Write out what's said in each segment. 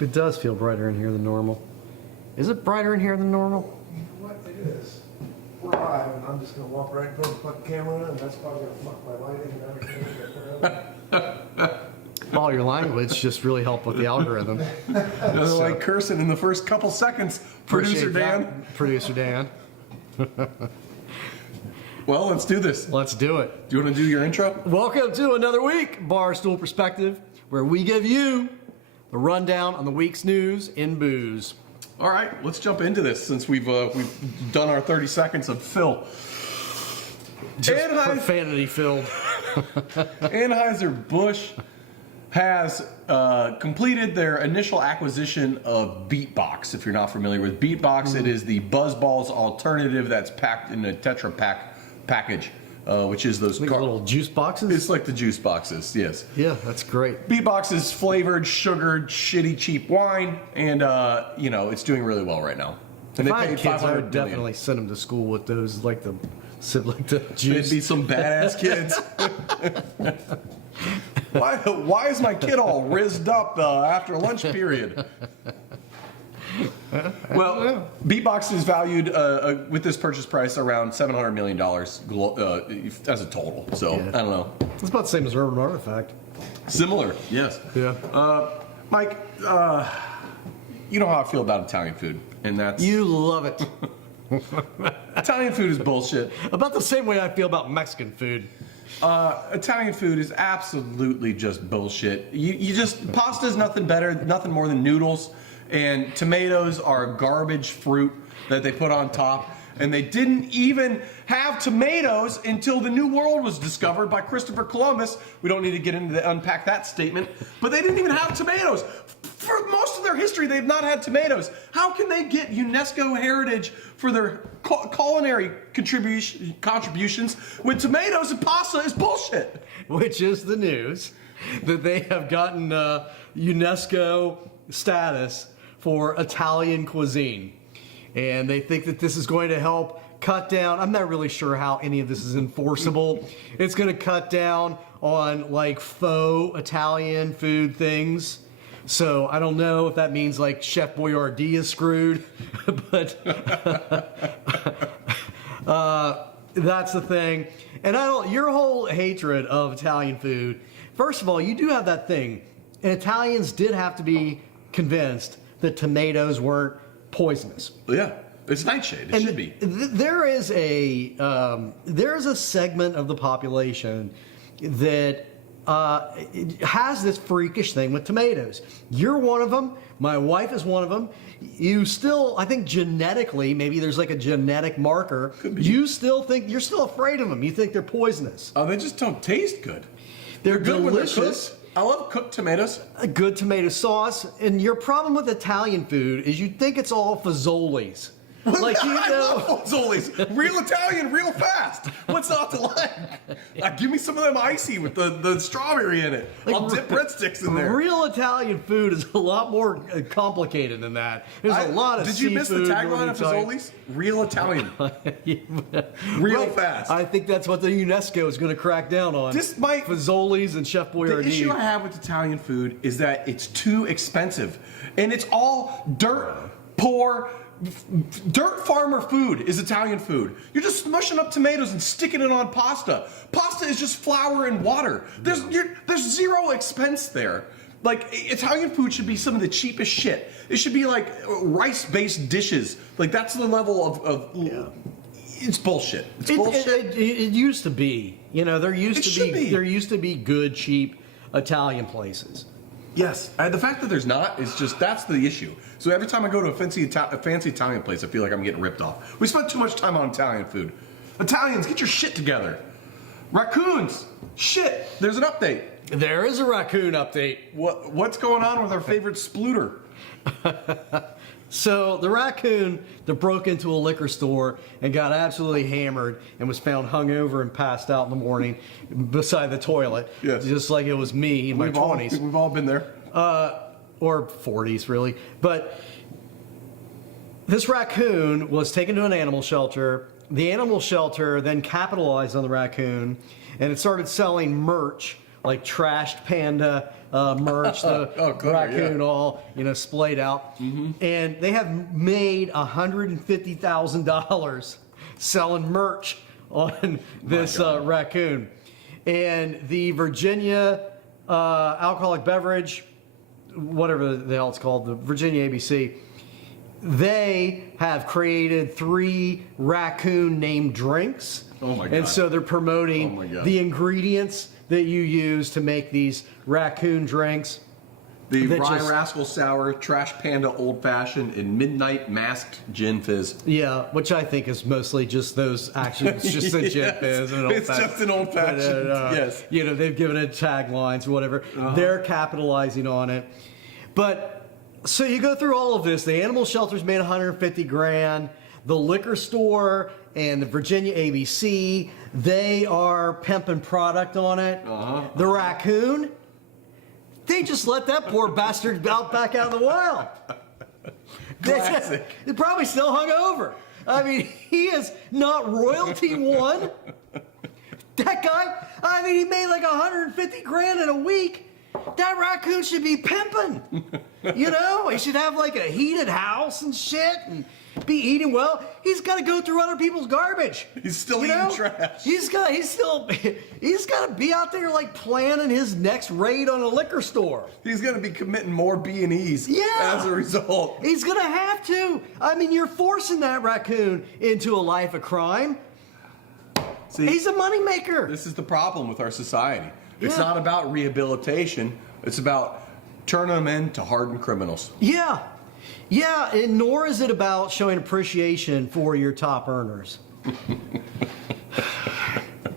It does feel brighter in here than normal. Is it brighter in here than normal? What it is, we're live, and I'm just gonna walk right in front of the fucking camera, and that's probably gonna fuck my lighting and everything. All your language just really helped with the algorithm. So, like cursing in the first couple seconds. Producer Dan. Producer Dan. Well, let's do this. Let's do it. Do you want to do your intro? Welcome to another week, Barstool Perspective, where we give you the rundown on the week's news in booze. All right, let's jump into this since we've done our 30 seconds of fill. Just profanity filled. Anheuser-Busch has completed their initial acquisition of Beatbox. If you're not familiar with Beatbox, it is the Buzzballs alternative that's packed in a Tetra Pak package, which is those Like little juice boxes? It's like the juice boxes, yes. Yeah, that's great. Beatbox is flavored, sugared, shitty, cheap wine, and you know it's doing really well right now. And If I had kids, I would $500 million. definitely send them to school with those, like the juice. They'd be some badass kids. Why is my kid all rizzed up after lunch period? Well, Beatbox is valued with this purchase price around $700 million as a total. So, Yeah. I don't know. It's about the same as Urban Artifact. Similar, yes. Yeah. Mike, you know how I feel about Italian food, and that's... You love it. Italian food is bullshit. About the same way I feel about Mexican food. Italian food is absolutely just bullshit. You just pasta's nothing better, nothing more than noodles, and tomatoes are garbage fruit that they put on top. And they didn't even have tomatoes until the New World was discovered by Christopher Columbus. We don't need to get into unpack that statement, but they didn't even have tomatoes. For most of their history, they've not had tomatoes. How can they get UNESCO heritage for their culinary contributions when tomatoes and pasta is bullshit? Which is the news that they have gotten UNESCO status for Italian cuisine. And they think that this is going to help cut down. I'm not really sure how any of this is enforceable. It's going to cut down on like faux Italian food things. So I don't know if that means like Chef Boyardee is screwed, but that's the thing. And your whole hatred of Italian food. First of all, you do have that thing, and Italians did have to be convinced that tomatoes weren't poisonous. Yeah, it's nightshade. It should be. There is a segment of the population that has this freakish thing with tomatoes. You're one of them. My wife is one of them. You still, I think genetically, maybe there's like a genetic marker. You still think, you're still afraid of them. You think they're poisonous. Oh, they just don't taste good. They're good when they're delicious. cooked. I love cooked tomatoes. A good tomato sauce. And your problem with Italian food is you think it's all fazoli's. Like, you I know, love Fazoli's. Real Italian, real fast. What's not to like? Give me some of them icy with the strawberry in it. I'll dip breadsticks in there. real Italian food is a lot more complicated than that. There's a lot of Did you miss the seafood, tagline of Italian- Fazoli's? Real Italian. Real Right. fast. I think that's what the UNESCO is going to crack down on. This might- Fazoli's and Chef The Boyardee. issue I have with Italian food is that it's too expensive. And it's all dirt, poor, dirt farmer food is Italian food. You're just smushing up tomatoes and sticking it on pasta. Pasta is just flour and water. There's zero expense there. Like, Italian food should be some of the cheapest shit. It should be like rice-based dishes. Like, that's the level of it's bullshit. It's bullshit. It used to be. You know, there used to be good, cheap Italian places. Yes, the fact that there's not is just, that's the issue. So every time I go to a fancy Italian place, I feel like I'm getting ripped off. We spend too much time on Italian food. Italians, get your shit together. Raccoons, shit, there's an update. There is a raccoon update. What's going on with our favorite splooter? So the raccoon that broke into a liquor store and got absolutely hammered and was found hungover and passed out in the morning beside the toilet, Yes. just like it was me in my 20s. We've all been there. Or 40s, really. But this raccoon was taken to an animal shelter. The animal shelter then capitalized on the raccoon, and it started selling merch like trashed Panda merch, the clever, raccoon yeah. all splayed out, and they have made $150,000 selling merch on this raccoon, and the Virginia alcoholic beverage, whatever the hell it's called, the Virginia ABC. They have created 3 raccoon named drinks. Oh my God. And so they're promoting the ingredients that you use to make these raccoon drinks. The that Rye just- Rascal Sour, Trash Panda Old Fashioned, and Midnight Masked Gin Fizz. Yeah, which I think is mostly just those actually, it's just a gin Yes, fizz and an it's old-fashioned. just an old-fashioned, yes. They've given it taglines or whatever. They're capitalizing on it. But so you go through all of this. The animal shelter's made 150 grand. The liquor store and the Virginia ABC, they are pimping product on it. The raccoon, they just let that poor bastard back out of the wild. Classic. They're probably still hungover. I mean, he is not royalty one. That guy, I mean, he made like 150 grand in a week. That raccoon should be pimping. He should have like a heated house and shit and be eating well. He's got to go through other people's garbage. He's still eating trash. He's got to be out there like planning his next raid on a liquor store. He's going to be committing more B&Es as a result. He's going to have to. I mean, you're forcing that raccoon into a life of crime. See, He's a moneymaker. this is the problem with our society. It's Yeah. not about rehabilitation. It's about turning them into hardened criminals. Yeah. Yeah, and nor is it about showing appreciation for your top earners.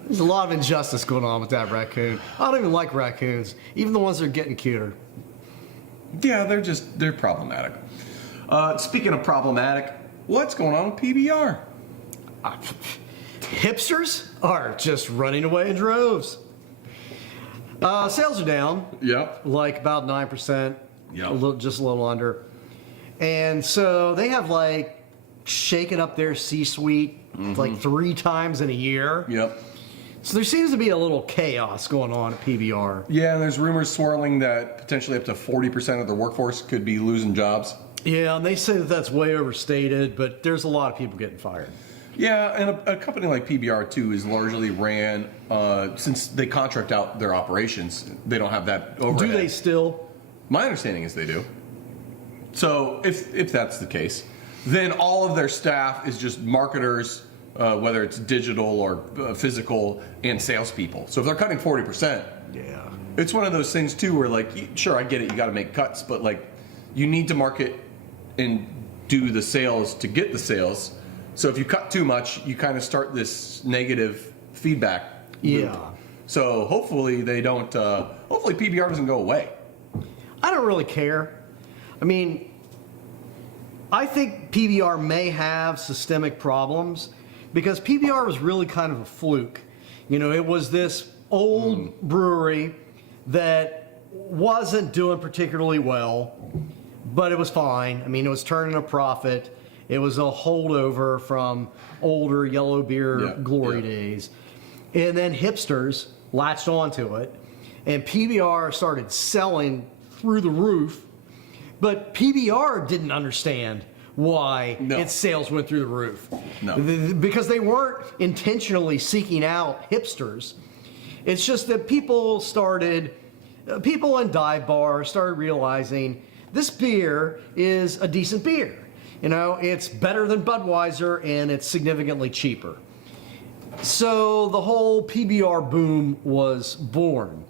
There's a lot of injustice going on with that raccoon. I don't even like raccoons, even the ones that are getting cuter. Yeah, they're problematic. Speaking of problematic, what's going on with PBR? Hipsters are just running away in droves. Sales are down, Yep. like about 9%, Yep. just a little under. And so they have like shaken up their C-suite like 3 times in a year. Yep. So there seems to be a little chaos going on at PBR. Yeah, and there's rumors swirling that potentially up to 40% of the workforce could be losing jobs. Yeah, and they say that that's way overstated, but there's a lot of people getting fired. Yeah, and a company like PBR too is largely ran since they contract out their operations. They don't have that overhead. Do they still? My understanding is they do. So if that's the case, then all of their staff is just marketers, whether it's digital or physical, and salespeople. So if they're cutting 40%, Yeah. it's one of those things too where like, sure, I get it, you got to make cuts, but like you need to market and do the sales to get the sales. So if you cut too much, you kind of start this negative feedback loop. Yeah. So hopefully they don't. Hopefully PBR doesn't go away. I don't really care. I mean, I think PBR may have systemic problems because PBR was really kind of a fluke. It was this old brewery that wasn't doing particularly well, but it was fine. I mean, it was turning a profit. It was a holdover from older yellow beer glory days. And then hipsters latched onto it, and PBR started selling through the roof. But PBR didn't understand why its sales went through the roof. No. Because they weren't intentionally seeking out hipsters. It's just that people in dive bars started realizing this beer is a decent beer. It's better than Budweiser and it's significantly cheaper. So the whole PBR boom was born.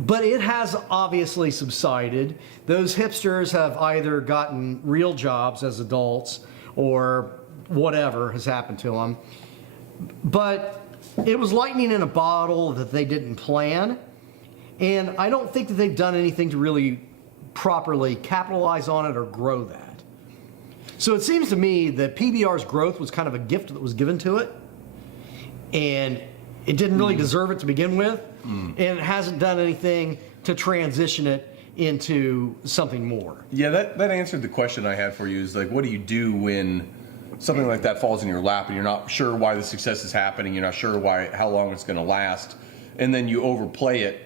But it has obviously subsided. Those hipsters have either gotten real jobs as adults or whatever has happened to them. But it was lightning in a bottle that they didn't plan. And I don't think that they've done anything to really properly capitalize on it or grow that. So it seems to me that PBR's growth was kind of a gift that was given to it. And it didn't really deserve it to begin with. And it hasn't done anything to transition it into something more. Yeah, that answered the question I had for you. Is like, what do you do when something like that falls in your lap and you're not sure why the success is happening? You're not sure how long it's going to last. and then you overplay it.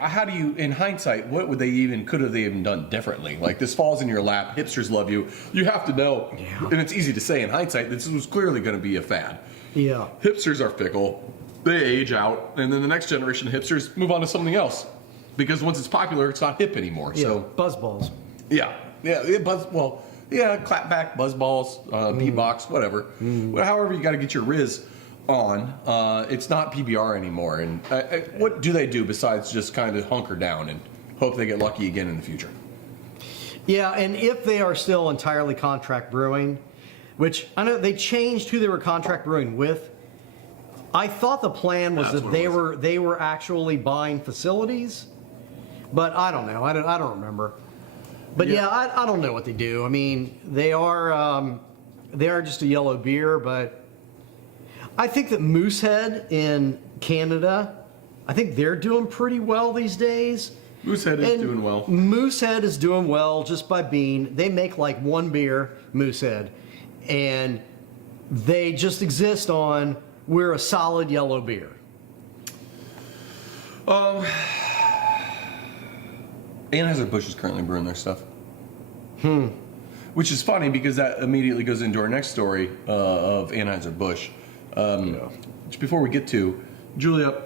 How do you, in hindsight, what would could have they even done differently? Like, this falls in your lap, hipsters love you. You have to know, and it's easy to say in hindsight, this was clearly going to be a fad. Yeah. Hipsters are fickle. They age out, and then the next generation of hipsters move on to something else. Because once it's popular, it's not hip anymore. Yeah. So Buzzballs. Clapback, buzzballs, B-box, whatever. However, you got to get your Riz on. It's not PBR anymore. And what do they do besides just kind of hunker down and hope they get lucky again in the future? Yeah, and if they are still entirely contract brewing, which I know they changed who they were contract brewing with. I thought the plan was that they were actually buying facilities, but I don't know. I don't remember. But I don't know what they do. I mean, they are just a yellow beer, but I think that Moosehead in Canada, I think they're doing pretty well these days. Moosehead is doing well. Moosehead is doing well just by being, they make like one beer, Moosehead, and they just exist on, we're a solid yellow beer. Anheuser-Busch is currently brewing their stuff. Which is funny because that immediately goes into our next story of Anheuser-Busch. Which before we get to, Julia,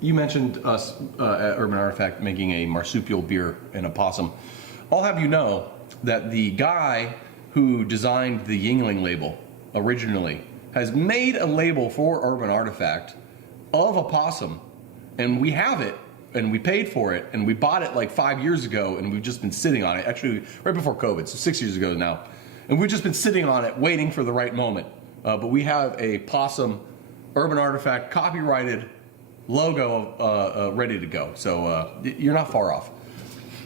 you mentioned us at Urban Artifact making a marsupial beer and a possum. I'll have you know that the guy who designed the Yingling label originally has made a label for Urban Artifact of a possum, and we have it, and we paid for it, and we bought it like 5 years ago, and we've just been sitting on it, actually right before COVID, so 6 years ago now, and we've just been sitting on it waiting for the right moment. But we have a possum Urban Artifact copyrighted logo ready to go, so you're not far off.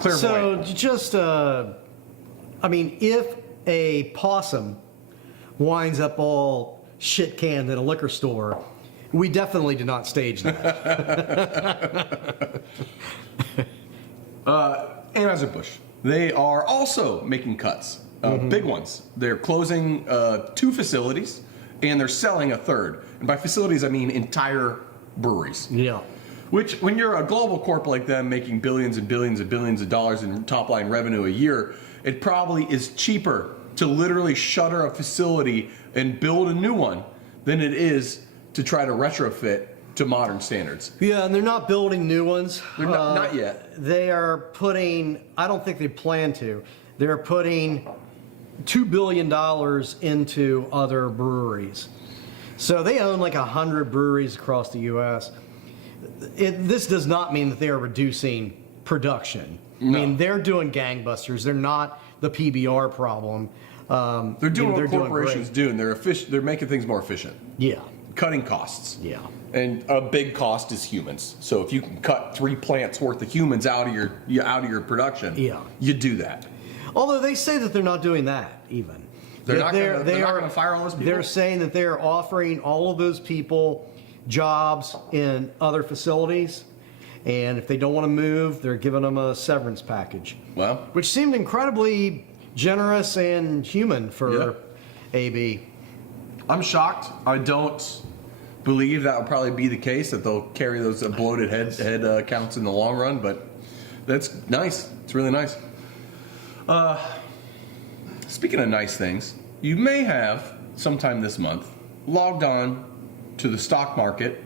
Clairvoyant. So just, I mean, if a possum winds up all shit canned at a liquor store, we definitely did not stage that. Anheuser-Busch. They are also making cuts, big ones. They're closing 2 facilities, and they're selling a third. And by facilities, I mean entire breweries. Yeah. Which, when you're a global corp like them making billions and billions and billions of dollars in top line revenue a year, it probably is cheaper to literally shutter a facility and build a new one than it is to try to retrofit to modern standards. Yeah, and they're not building new ones. They're not yet. They are putting, I don't think they plan to, they're putting $2 billion into other breweries. So they own like 100 breweries across the U.S. This does not mean that they are reducing production. No. I mean, they're doing gangbusters. They're not the PBR problem. They're doing what corporations do, and they're making things more efficient. Yeah. Cutting costs. Yeah. And a big cost is humans. So if you can cut 3 plants worth of humans out of your production, you do that. Although they say that they're not doing that even. They're not going to fire all those people? They're saying that they're offering all of those people jobs in other facilities, and if they don't want to move, they're giving them a severance package. Well, which seemed incredibly generous and human for AB. I'm shocked. I don't believe that will probably be the case, that they'll carry those bloated head counts in the long run, but that's nice. It's really nice. Speaking of nice things, you may have sometime this month logged on to the stock market,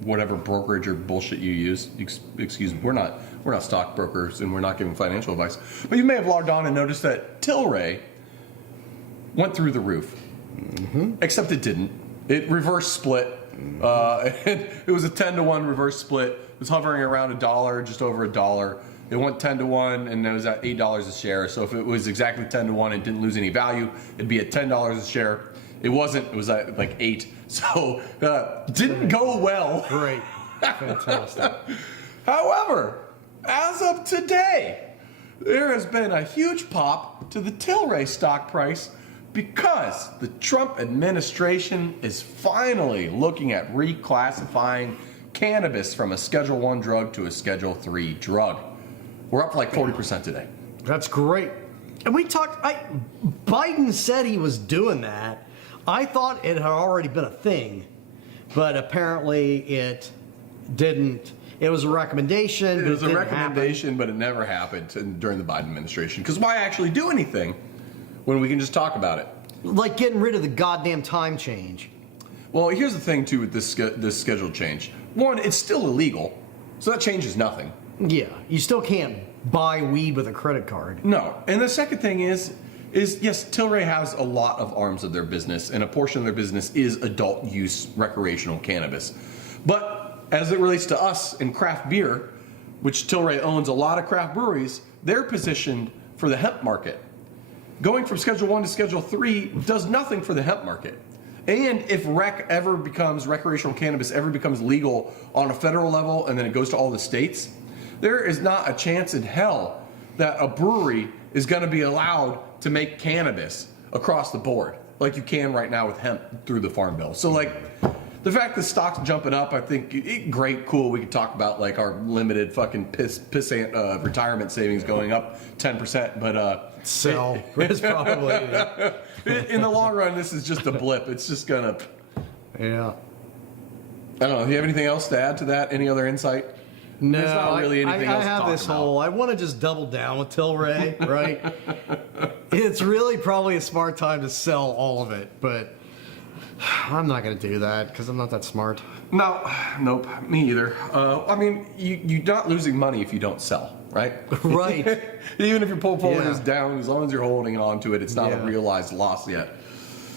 whatever brokerage or bullshit you use. Excuse me, we're not stockbrokers and we're not giving financial advice. But you may have logged on and noticed that Tilray went through the roof. Mm-hmm. Except it didn't. It reverse split. It was a 10-to-1 reverse split. It was hovering around $1, just over $1. It went 10-to-1 and it was at $8 a share. So if it was exactly 10-to-1 and didn't lose any value, it'd be at $10 a share. It wasn't. It was at like 8. So didn't go well. Great. Fantastic. However, as of today, there has been a huge pop to the Tilray stock price because the Trump administration is finally looking at reclassifying cannabis from a Schedule I drug to a Schedule III drug. We're up like 40% today. That's great. And we talked, Biden said he was doing that. I thought it had already been a thing, but apparently it didn't. It was a recommendation. It but was a didn't recommendation, but it never happened during the Biden administration. Because why actually do anything when we can just talk about it? happen. Like getting rid of the goddamn time change. Well, here's the thing too with this schedule change. One, it's still illegal, so that changes nothing. Yeah, you still can't buy weed with a credit card. No, and the second thing is yes, Tilray has a lot of arms of their business, and a portion of their business is adult use recreational cannabis. But as it relates to us in craft beer, which Tilray owns a lot of craft breweries, they're positioned for the hemp market. Going from Schedule 1 to Schedule 3 does nothing for the hemp market. And if recreational cannabis ever becomes legal on a federal level and then it goes to all the states, there is not a chance in hell that a brewery is going to be allowed to make cannabis across the board like you can right now with hemp through the Farm Bill. So like the fact that stock's jumping up, I think great, cool. We could talk about like our limited fucking pissant retirement savings going up 10%, but Sell. It's probably. in the long run, this is just a blip. It's just gonna. Yeah. I don't know. Do you have anything else to add to that? Any other insight? No, There's not really anything I else to have talk this about. whole. I want to just double down with Tilray, right? It's really probably a smart time to sell all of it, but I'm not going to do that because I'm not that smart. No, nope, me either. I mean, you're not losing money if you don't sell, right? Right. Even if your portfolio is Yeah. down, as long as you're holding on to it, it's not a Yeah. realized loss yet.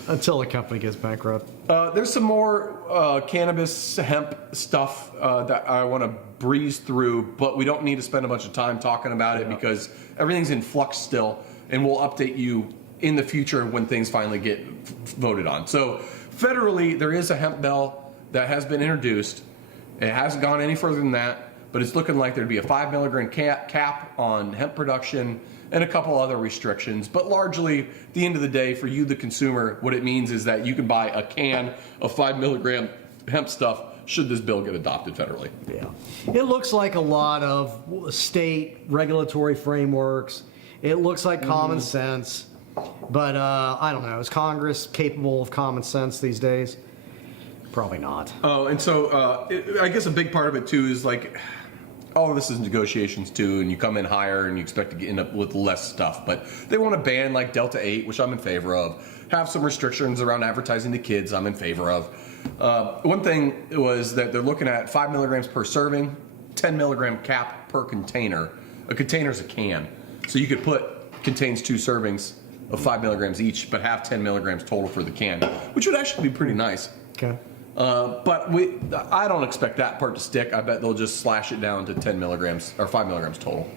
Until the company gets bankrupt. There's some more cannabis hemp stuff that I want to breeze through, but we don't need to spend a bunch of time talking about it because everything's in flux still, and we'll update you in the future when things finally get voted on. So federally, there is a hemp bill that has been introduced. It hasn't gone any further than that, but it's looking like there'd be a 5 milligram cap on hemp production and a couple other restrictions. But largely, at the end of the day, for you, the consumer, what it means is that you can buy a can of 5 milligram hemp stuff should this bill get adopted federally. Yeah. It looks like a lot of state regulatory frameworks. It looks like common sense. But I don't know. Is Congress capable of common sense these days? Probably not. Oh, and so I guess a big part of it too is like all of this is negotiations too, and you come in higher and you expect to end up with less stuff. But they want to ban like Delta 8, which I'm in favor of. Have some restrictions around advertising to kids. I'm in favor of. One thing was that they're looking at 5 milligrams per serving, 10 milligram cap per container. A container's a can, so you could contains 2 servings of 5 milligrams each, but have 10 milligrams total for the can, which would actually be pretty nice. Okay. But I don't expect that part to stick. I bet they'll just slash it down to 10 milligrams or 5 milligrams total.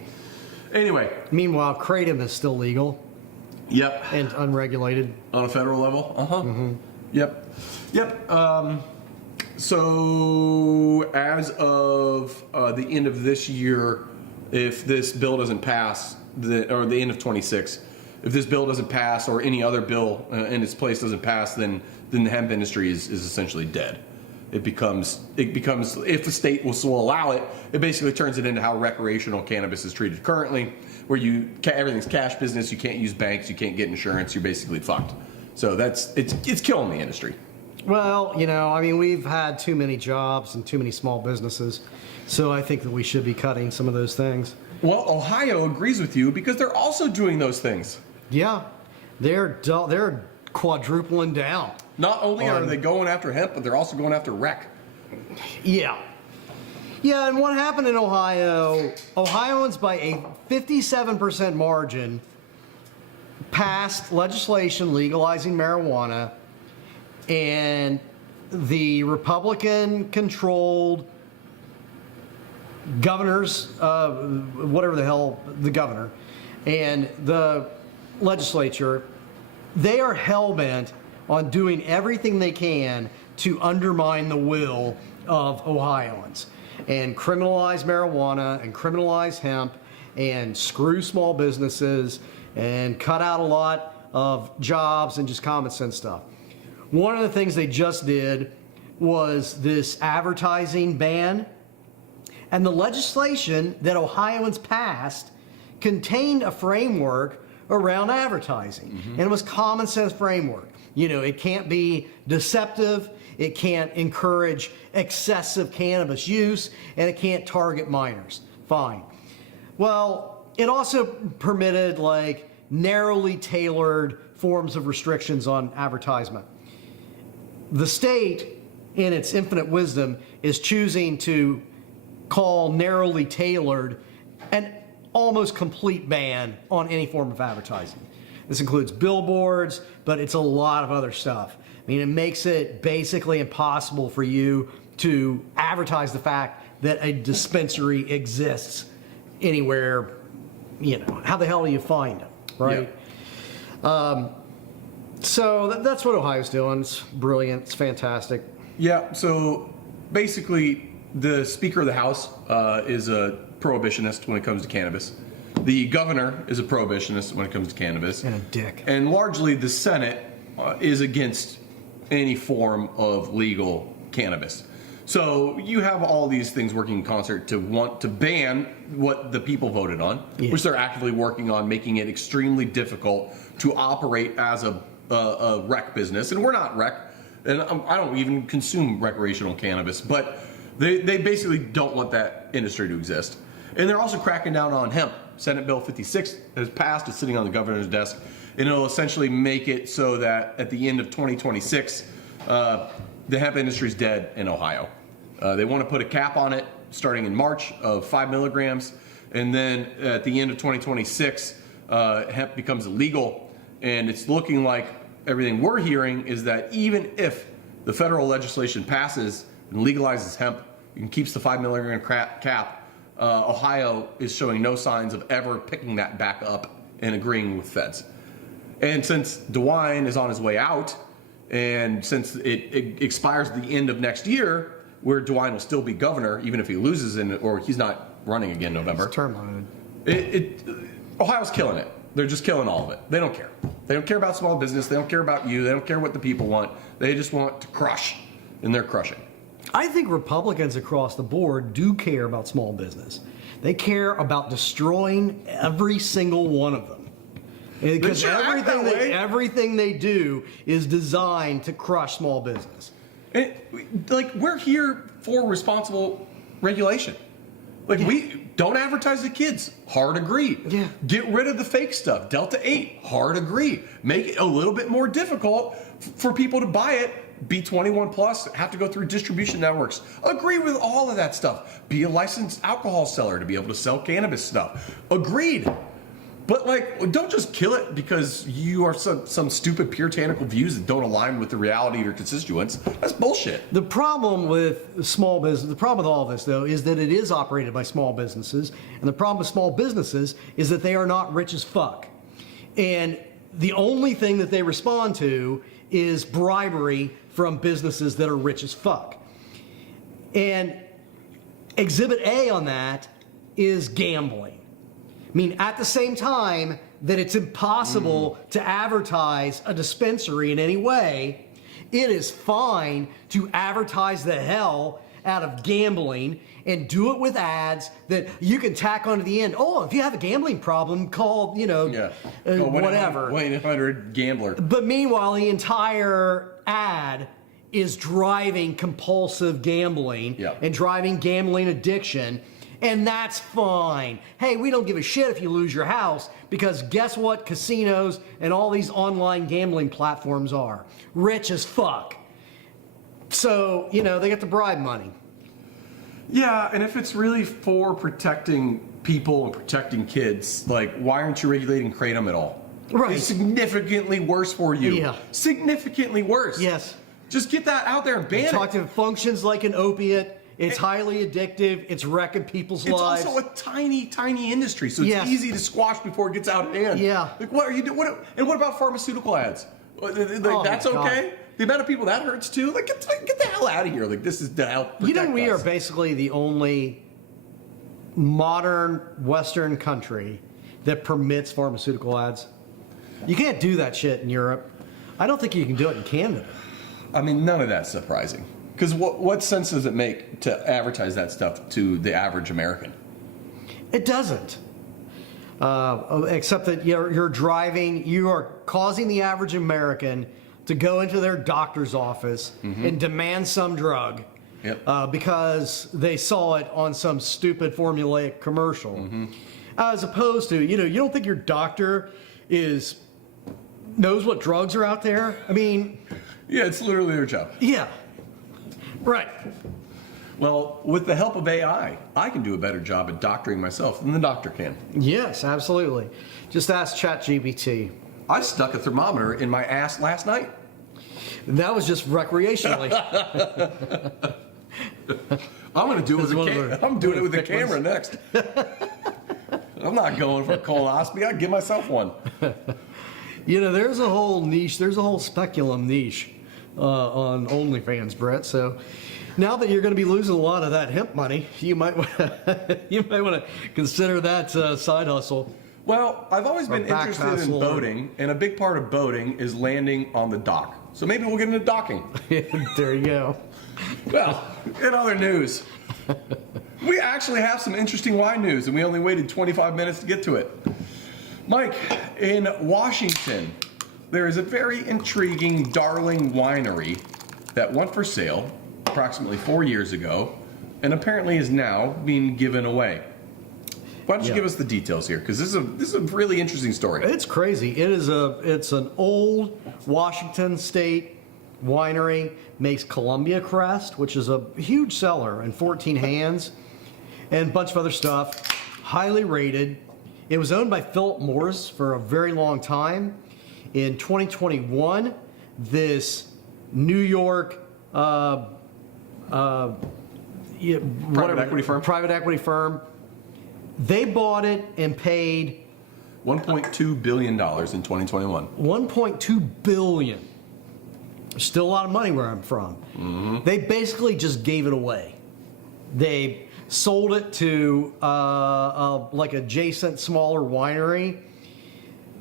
Anyway. Meanwhile, kratom is still legal Yep. and unregulated. On a federal level? Uh-huh. Mm-hmm. Yep. So as of the end of this year, if this bill doesn't pass, or the end of 26, if this bill doesn't pass or any other bill in its place doesn't pass, then the hemp industry is essentially dead. It becomes if the state will allow it, it basically turns it into how recreational cannabis is treated currently, where everything's cash business. You can't use banks, you can't get insurance. You're basically fucked. So it's killing the industry. Well, I mean, we've had too many jobs and too many small businesses, so I think that we should be cutting some of those things. Well, Ohio agrees with you because they're also doing those things. Yeah, they're quadrupling down. Not only are they going after hemp, but they're also going after rec. Yeah. Yeah, and what happened in Ohio, Ohioans by a 57% margin passed legislation legalizing marijuana, and the Republican-controlled governors, whatever the hell, the governor, and the legislature, they are hell-bent on doing everything they can to undermine the will of Ohioans and criminalize marijuana and criminalize hemp and screw small businesses and cut out a lot of jobs and just common sense stuff. One of the things they just did was this advertising ban, and the legislation that Ohioans passed contained a framework around advertising. And it was common sense framework. It can't be deceptive, it can't encourage excessive cannabis use, and it can't target minors. Fine. Well, it also permitted like narrowly tailored forms of restrictions on advertisement. The state, in its infinite wisdom, is choosing to call narrowly tailored an almost complete ban on any form of advertising. This includes billboards, but it's a lot of other stuff. I mean, it makes it basically impossible for you to advertise the fact that a dispensary exists anywhere. You know, how the hell do you find them, right? Yeah. So that's what Ohio's doing. It's brilliant. It's fantastic. Yeah, so basically, the Speaker of the House is a prohibitionist when it comes to cannabis. The governor is a prohibitionist when it comes to cannabis. And a dick. And largely, the Senate is against any form of legal cannabis. So you have all these things working in concert to want to ban what the people voted on, which they're actively working on, making it extremely difficult to operate as a rec business. And we're not rec, and I don't even consume recreational cannabis, but they basically don't want that industry to exist. And they're also cracking down on hemp. Senate Bill 56 has passed, it's sitting on the governor's desk, and it'll essentially make it so that at the end of 2026, the hemp industry is dead in Ohio. They want to put a cap on it starting in March of 5 milligrams, and then at the end of 2026, hemp becomes illegal. And it's looking like everything we're hearing is that even if the federal legislation passes and legalizes hemp and keeps the 5 milligram cap, Ohio is showing no signs of ever picking that back up and agreeing with feds. And since DeWine is on his way out, and since it expires at the end of next year, where DeWine will still be governor, even if he loses or he's not running again in November. It's term limited. Ohio's killing it. They're just killing all of it. They don't care. They don't care about small business. They don't care about you. They don't care what the people want. They just want to crush, and they're crushing. I think Republicans across the board do care about small business. They care about destroying every single one of them. Because everything they do is designed to crush small business. We're here for responsible regulation. We don't advertise to kids. Hard agree. Yeah. Get rid of the fake stuff. Delta 8. Hard agree. Make it a little bit more difficult for people to buy it. Be 21 plus. Have to go through distribution networks. Agree with all of that stuff. Be a licensed alcohol seller to be able to sell cannabis stuff. Agreed. But don't just kill it because you are some stupid puritanical views that don't align with the reality of your constituents. That's bullshit. The problem with small business, the problem with all of this though, is that it is operated by small businesses, and the problem with small businesses is that they are not rich as fuck, and the only thing that they respond to is bribery from businesses that are rich as fuck. And Exhibit A on that is gambling. I mean, at the same time that it's impossible to advertise a dispensary in any way, it is fine to advertise the hell out of gambling and do it with ads that you can tack onto the end. Oh, if you have a gambling problem, call, whatever. 1-800-GAMBLER. But meanwhile, the entire ad is driving compulsive gambling and driving gambling addiction. And that's fine. Hey, we don't give a shit if you lose your house, because guess what casinos and all these online gambling platforms are? Rich as fuck. So, they get the bribe money. Yeah, and if it's really for protecting people and protecting kids, why aren't you regulating kratom at all? Right. It's significantly worse for you. Yeah. Significantly worse. Yes. Just get that out there and ban it. It functions like an opiate. It's highly addictive. It's wrecking people's lives. It's also a tiny, tiny industry, so it's easy to squash before it gets out of hand. Yeah. What are you doing? And what about pharmaceutical ads? That's okay? The amount of people that hurts too? Get the hell out of here. This is to help protect we us. are basically the only modern Western country that permits pharmaceutical ads. You can't do that shit in Europe. I don't think you can do it in Canada. I mean, none of that's surprising. Because what sense does it make to advertise that stuff to the average American? It doesn't. Except that you are causing the average American to go into their doctor's office and demand some drug because they saw it on some stupid formulaic commercial. As opposed to, you don't think your doctor knows what drugs are out there? I mean... Yeah, it's literally their job. Yeah. Right. Well, with the help of AI, I can do a better job at doctoring myself than the doctor can. Yes, absolutely. Just ask ChatGPT. I stuck a thermometer in my ass last night. That was just recreationally. I'm going to do it with I'm doing it with the thick camera ones. next. I'm not going for a colonoscopy. I'd give myself one. There's a whole niche, there's a whole speculum niche on OnlyFans, Brett. So now that you're going to be losing a lot of that hemp money, you might want to consider that side hustle. Well, I've always been back interested in hustle. boating, and a big part of boating is landing on the dock. So maybe we'll get into docking. There you go. Well, in other news, we actually have some interesting wine news, and we only waited 25 minutes to get to it. Mike, in Washington, there is a very intriguing Darling winery that went for sale approximately 4 years ago and apparently is now being given away. Why don't you give us the details here? Because this is a really interesting story. It's crazy. It's an old Washington State winery, makes Columbia Crest, which is a huge seller, in 14 hands, and a bunch of other stuff. Highly rated. It was owned by Philip Morris for a very long time. In 2021, this New York Private equity firm. They bought it and paid $1.2 billion in 2021. $1.2 billion. Still a lot of money where I'm from. They basically just gave it away. They sold it to like adjacent smaller winery.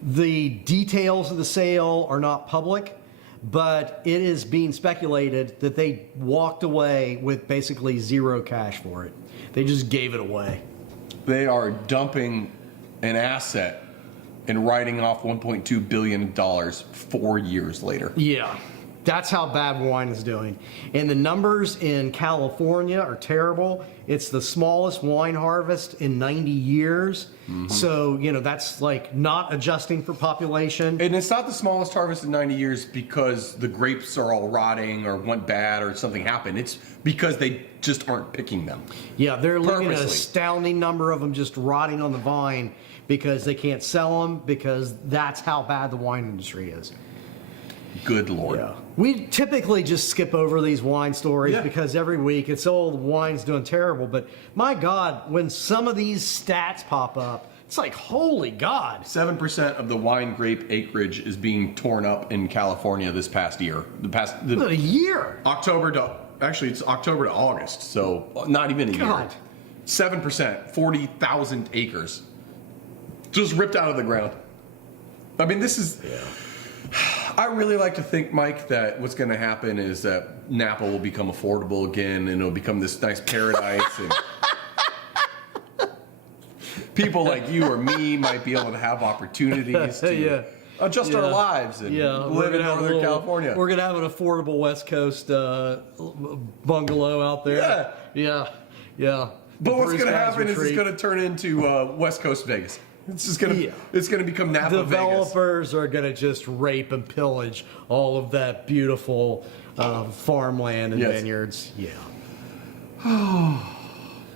The details of the sale are not public, but it is being speculated that they walked away with basically zero cash for it. They just gave it away. They are dumping an asset and writing off $1.2 billion 4 years later. Yeah, that's how bad wine is doing. And the numbers in California are terrible. It's the smallest wine harvest in 90 years. So, that's like not adjusting for population. And it's not the smallest harvest in 90 years because the grapes are all rotting or went bad or something happened. It's because they just aren't picking them. Yeah, they're looking at an Purposely. astounding number of them just rotting on the vine because they can't sell them, because that's how bad the wine industry is. Good Lord. Yeah. We typically just skip over these wine stories because every week it's, the wine's doing terrible. But my God, when some of these stats pop up, it's like, holy God. 7% of the wine grape acreage is being torn up in California this past year. A year. It's October to August, so not even a year. God. 7%, 40,000 acres. Just ripped out of the ground. I mean, this is... I really like to think, Mike, that what's going to happen is that Napa will become affordable again, and it'll become this nice paradise, and people like you or me might be able to have opportunities to adjust our lives and live in Northern California. We're going to have an affordable West Coast bungalow out there. Yeah. But what's going to happen is it's going to turn into West Coast Vegas. It's just going to become Napa Developers are going to just rape and pillage all of that beautiful farmland and vineyards. Yeah.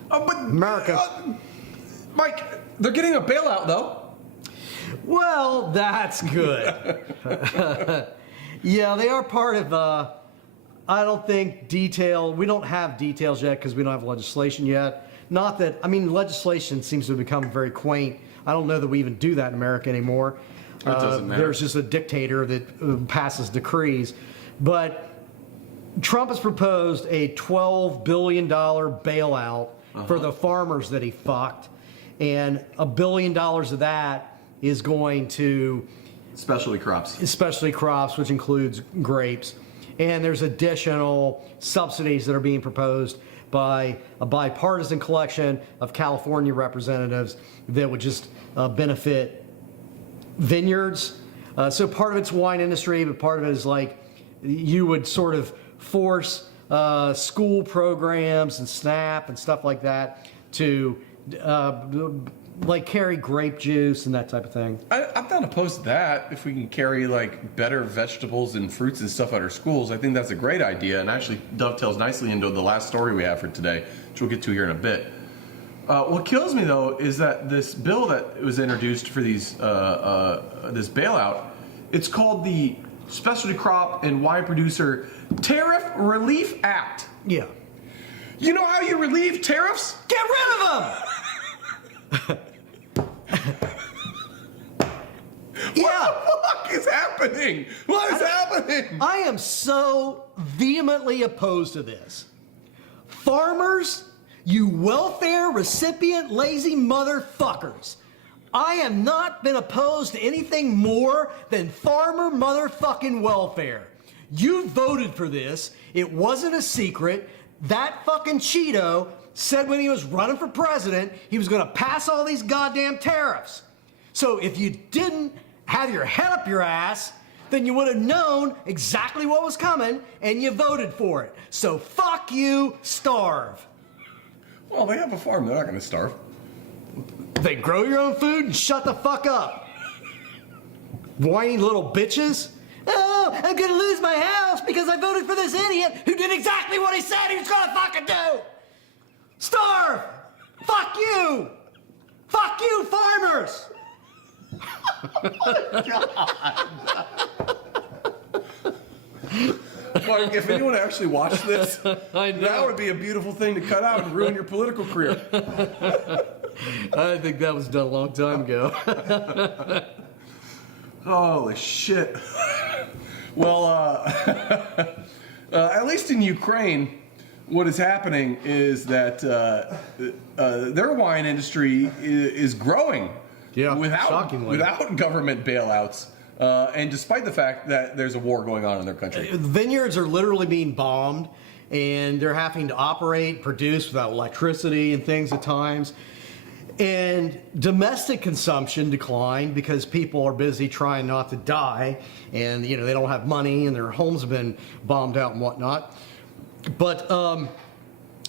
But America. Mike, they're getting a bailout though. Well, that's good. Yeah, they are part of, I don't think we don't have details yet because we don't have legislation yet. Not that, legislation seems to have become very quaint. I don't know that we even do that in America anymore. It doesn't matter. There's just a dictator that passes decrees. But Trump has proposed a $12 billion bailout for the farmers that he fucked. And $1 billion of that is going to Specialty crops, which includes grapes. And there's additional subsidies that are being proposed by a bipartisan collection of California representatives that would just benefit vineyards, So part of it's wine industry, but part of it is like you would sort of force school programs and SNAP and stuff like that to like carry grape juice and that type of thing. I'm not opposed to that. If we can carry like better vegetables and fruits and stuff at our schools, I think that's a great idea, and actually dovetails nicely into the last story we have for today, which we'll get to here in a bit. What kills me though is that this bill that was introduced for these this bailout, it's called the Specialty Crop and Wine Producer Tariff Relief Act. Yeah. You know how you relieve tariffs? Get rid of them! Yeah. What the fuck is happening? What is happening? I am so vehemently opposed to this. Farmers, you welfare recipient lazy motherfuckers. I have not been opposed to anything more than farmer motherfucking welfare. You voted for this. It wasn't a secret. That fucking Cheeto said when he was running for president, he was going to pass all these goddamn tariffs. So if you didn't have your head up your ass, then you would have known exactly what was coming and you voted for it. So fuck you, starve. Well, they have a farm. They're not going to starve. They grow your own food and shut the fuck up. Whiny little bitches. Oh, I'm going to lose my house because I voted for this idiot who did exactly what he said he was going to fucking do. Starve! Fuck you! Fuck you, farmers! Mark, if anyone actually watched this, I know. that would be a beautiful thing to cut out and ruin your political career. I think that was done a long time ago. Holy shit. Well, at least in Ukraine, what is happening is that their wine industry is growing. Yeah, without shockingly. government bailouts, and despite the fact that there's a war going on in their country. Vineyards are literally being bombed, and they're having to operate, produce without electricity and things at times. And domestic consumption declined because people are busy trying not to die, and they don't have money, and their homes have been bombed out and whatnot. But I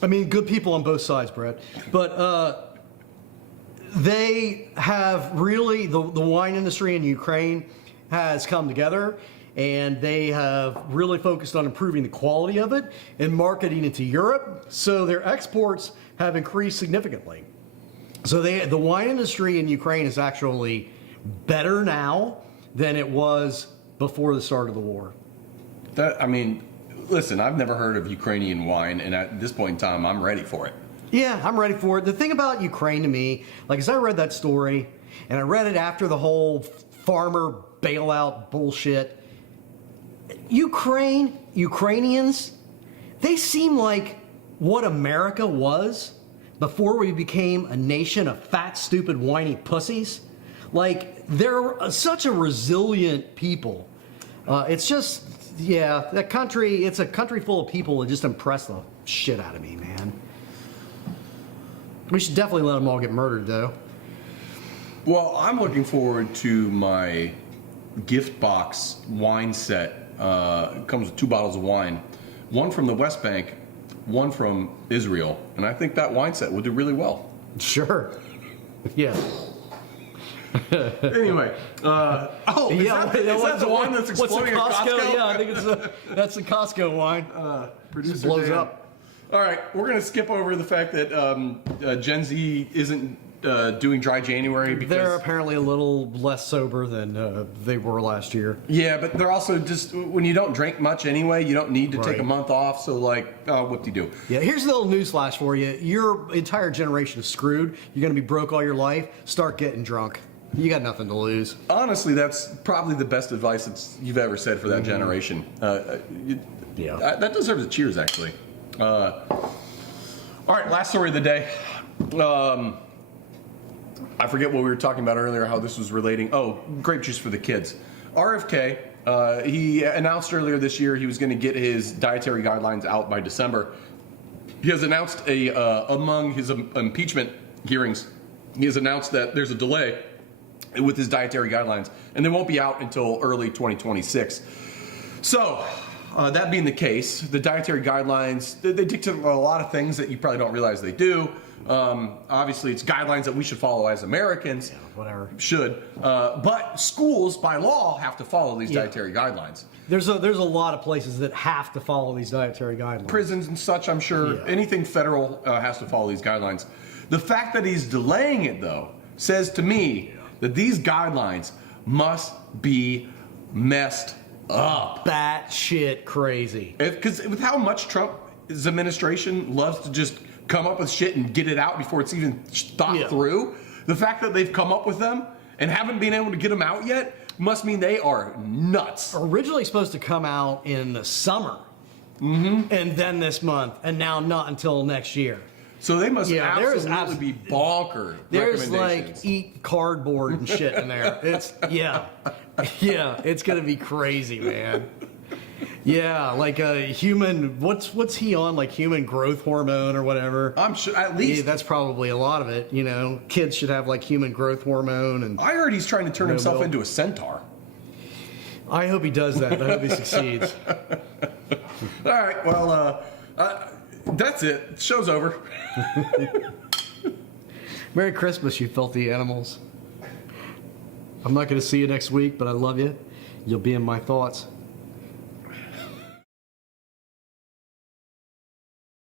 mean, good people on both sides, Brett. But they have really the wine industry in Ukraine has come together, and they have really focused on improving the quality of it and marketing it to Europe. So their exports have increased significantly. So the wine industry in Ukraine is actually better now than it was before the start of the war. Listen, I've never heard of Ukrainian wine, and at this point in time, I'm ready for it. Yeah, I'm ready for it. The thing about Ukraine to me, like as I read that story, and I read it after the whole farmer bailout bullshit, Ukrainians, they seem like what America was before we became a nation of fat, stupid, whiny pussies. Like, they're such a resilient people. It's just, that country, it's a country full of people that just impress the shit out of me, man. We should definitely let them all get murdered, though. Well, I'm looking forward to my gift box wine set. It comes with 2 bottles of wine, one from the West Bank, one from Israel, and I think that wine set will do really well. Sure. Yeah. Anyway, is that the wine that's exploding at Costco? Yeah, I think that's the Costco wine. Producer blows Dan. up. All right, we're going to skip over the fact that Gen Z isn't doing dry January because They're apparently a little less sober than they were last year. Yeah, but they're also just when you don't drink much anyway, you don't need to take Right. a month off. So what do you do? Yeah, here's a little newsflash for you. Your entire generation is screwed. You're going to be broke all your life. Start getting drunk. You got nothing to lose. Honestly, that's probably the best advice you've ever said for that generation. That deserves a cheers, actually. All right, last story of the day. I forget what we were talking about earlier, how this was relating. Oh, grape juice for the kids. RFK, he announced earlier this year he was going to get his dietary guidelines out by December. He has announced among his impeachment hearings, he has announced that there's a delay with his dietary guidelines, and they won't be out until early 2026. So, that being the case, the dietary guidelines, they dictate a lot of things that you probably don't realize they do. Obviously, it's guidelines that we should follow as Americans. Yeah, whatever. Should. But schools, by law, have to follow these dietary guidelines. There's a lot of places that have to follow these dietary guidelines. Prisons and such, I'm sure. Yeah. Anything federal has to follow these guidelines. The fact that he's delaying it, though, says to me that these guidelines must be messed up. Batshit crazy. Because with how much Trump's administration loves to just come up with shit and get it out before it's even thought through, the fact that they've come up with them and haven't been able to get them out yet must mean they are nuts. Originally supposed to come out in the summer, and then this month, and now not until next year. So they must there's absolutely be bonkers. There's like recommendations. eat cardboard and shit in there. It's it's gonna be crazy, man. Yeah, like a human. What's he on? Like human growth hormone or whatever. I'm sure at least that's probably a lot of it. You know, kids should have like human growth hormone, and I heard he's trying to turn himself milk. into a centaur. I hope he does that. I hope he succeeds. All right, well, that's it. The show's over. Merry Christmas, you filthy animals. I'm not going to see you next week, but I love you. You'll be in my thoughts.